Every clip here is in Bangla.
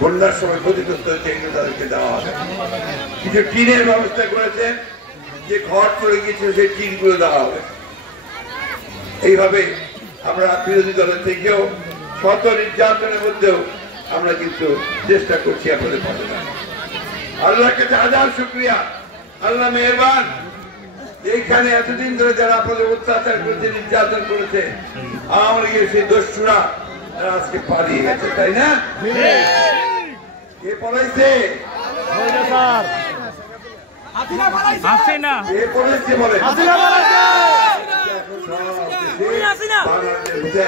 বন্যার সময় ক্ষতিগ্রস্ত হয়েছে এগুলো তাদেরকে দেওয়া হবে। কিছু টিনের ব্যবস্থা করেছেন, যে ঘর চলে গিয়েছিল সেই টিনগুলো দেওয়া হবে। এইভাবে আমরা বিরোধী দলের থেকেও শত নির্যাতনের মধ্যেও আমরা কিন্তু চেষ্টা করছি আপনাদের পাশে দাঁড়ানোর। আল্লাহর কাছে হাজার শুকরিয়া, আল্লাহ মেহেরবান। এইখানে এতদিন ধরে যারা আপনাদের অত্যাচার করেছে, নির্যাতন করেছে, আওয়ামী লীগের সেই দস্যুরা আজকে পালিয়ে গেছে, তাই না? কে পড়াইছে?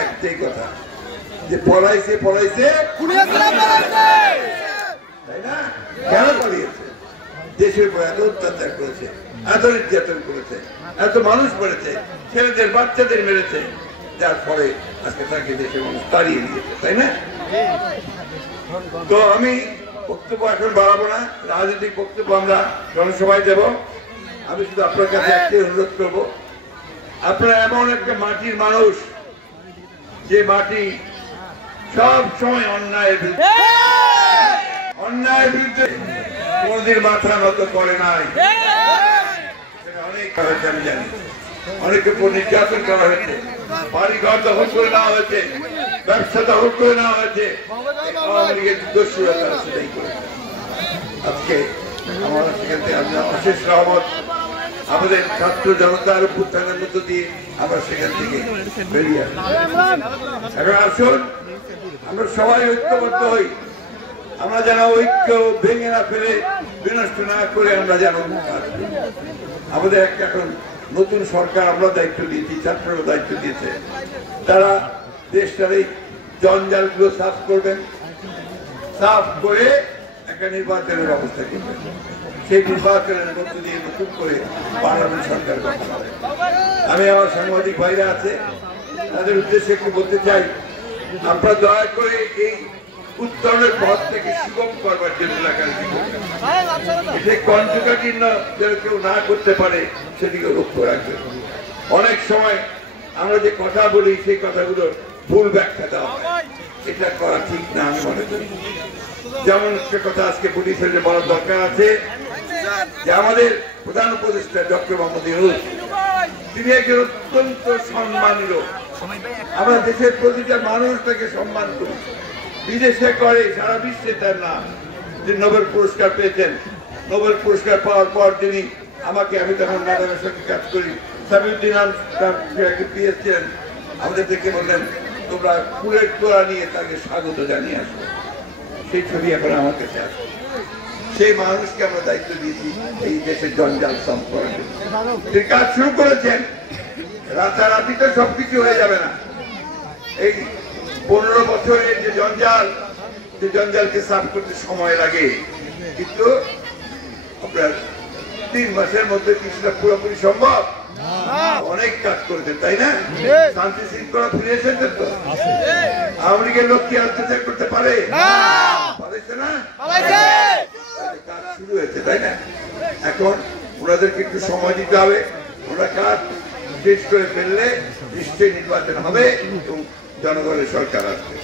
একটাই কথা, যে পড়াইছে পড়াইছে, তাই না? কেন পালিয়েছে? দেশের উপর এত অত্যাচার করেছে, এত নির্যাতন করেছে, এত মানুষ মেরেছে, ছেলেদের বাচ্চাদের মেরেছে, যার ফলে আজকে তাকে দেশের মানুষ তাড়িয়ে দিয়েছে, তাই না? তো আমি বক্তব্য এখন বাড়াবো না, রাজনৈতিক বক্তব্য আমরা জনসভায় দেব। আমি শুধু আপনার কাছে একটাই অনুরোধ করবো, আপনারা এমন একটা মাটির মানুষ যে মাটি সব সময় অন্যায়ের বিরুদ্ধে কোনদিন মাথা নত করে নাই। অনেক হয়েছে, আমি জানি, অনেকের উপর নির্যাতন করা হয়েছে, বাড়ি ঘর দখল করে নেওয়া হয়েছে, ব্যবসা দখল করে নেওয়া হয়েছে, আওয়ামী লীগের দস্যুরা তারা সেটাই করেছে। আজকে আমার সেখান থেকে আমরা অশেষ রহমত, আমাদের ছাত্র জনতার উত্থানের মধ্য দিয়ে আমরা সেখান থেকে বেরিয়ে আসি। এখন আসুন আমরা সবাই ঐক্যবদ্ধ হই, আমরা যেন ঐক্য ভেঙে না ফেলে, বিনষ্ট না করে আমরা যেন আমাদের একটা এখন নতুন সরকার আমরা দায়িত্ব দিয়েছি, ছাত্ররা দায়িত্ব দিয়েছে, তারা দেশটার এই জঞ্জালগুলো সাফ করবেন, সাফ করে একটা নির্বাচনের ব্যবস্থা করবেন। সেই নির্বাচনের মধ্য দিয়ে নতুন করে পার্লামেন্ট সরকার গঠন হবে। আমি আমার সাংবাদিক ভাইরা আছে, তাদের উদ্দেশ্যে একটু বলতে চাই, আপনারা দয়া করে এই উত্তরণের পথ থেকে সুগম করবার জন্য কণ্ঠকাঠিন্য যেন কেউ না করতে পারে সেদিকে লক্ষ্য রাখবে। অনেক সময় আমরা যে কথা বলি সেই কথাগুলো ভুল ব্যাখ্যা দেওয়া হয়, এটা করা ঠিক না আমি মনে করি। যেমন একটা কথা আজকে পুলিশের বলার দরকার আছে, যে আমাদের প্রধান উপদেষ্টা ডক্টর মোহাম্মদ ইউনূস, তিনি একজন অত্যন্ত সম্মানীয়, আমরা দেশের প্রতিটা মানুষ তাকে সম্মান করি, বিদেশে করে, সারা বিশ্বে তার নাম। যে নোবেল পুরস্কার পেয়েছেন, নোবেল পুরস্কার পাওয়ার পর তিনি আমাকে, আমি তখন ম্যাডামের সঙ্গে কাজ করি, সামিউদ্দিন পেয়েছেন, আমাদের দেখে বললেন তোমরা ফুলের তোড়া নিয়ে তাকে স্বাগত জানিয়ে আসো। সেই ছবি এখন আমার কাছে আসে। সেই মানুষকে আমরা দায়িত্ব দিয়েছি এই দেশের জঞ্জাল সম করার জন্য। তিনি কাজ শুরু করেছেন, রাতারাতি তো সবকিছু হয়ে যাবে না। এই 15 বছরের যে জঞ্জালকে সাফ করতে সময় লাগে, কিন্তু আপনার 3 মাসের মধ্যে কিছুটা পুরোপুরি সম্ভব। অনেক কাজ করেছেন, তাই না? শান্তি শৃঙ্খলা ফিরে এসেছেন তো? আওয়ামী লীগের লোক কি অত্যাচার করতে পারে? পারেছে না? কাজ শুরু হয়েছে, তাই না? এখন ওনাদেরকে একটু সময় দিতে হবে। ওরা কাজ শেষ করে ফেললে নিশ্চয়ই নির্বাচন হবে এবং জনগণের সরকার আসবে।